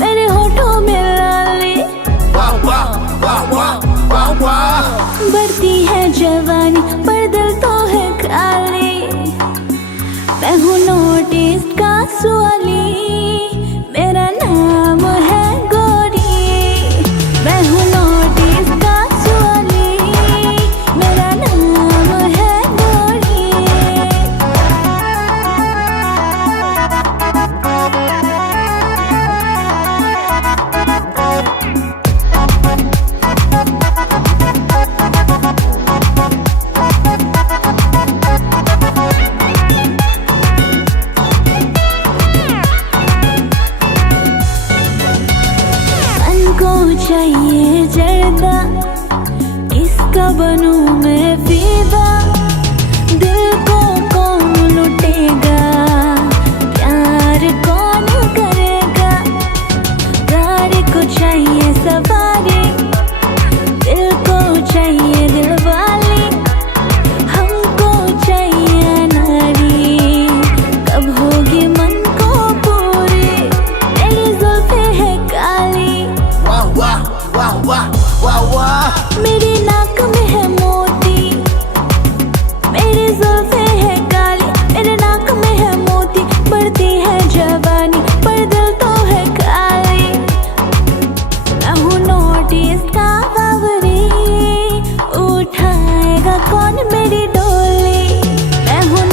मेरे होठों में लाली, बढ़ती है जवानी पर दिल तो है खाली। मैं हूँ नॉर्थ ईस्ट का सवाली, मेरा नाम है गोरी। मैं हूँ नॉर्थ ईस्ट का सवाली, मेरा नाम है गोरी। चाहिए जर्दा, किसका बनूं मैं फिदा? दिल को कौन लुटेगा, प्यार कौन करेगा? गाड़ी को चाहिए सवारी, दिल को चाहिए दिल वाली। हमको चाहिए नारी, कब होगी मन को पूरी? तेरी जुल्फें है काली, मेरी नाक में है मोती। मेरी जुल्फें है काली, मेरे नाक में है मोती। बढ़ती है जवानी पर दिल तो है खाली। मैं हूँ नॉर्थ ईस्ट का बावरी, उठाएगा कौन मेरी डोली? मैं हूँ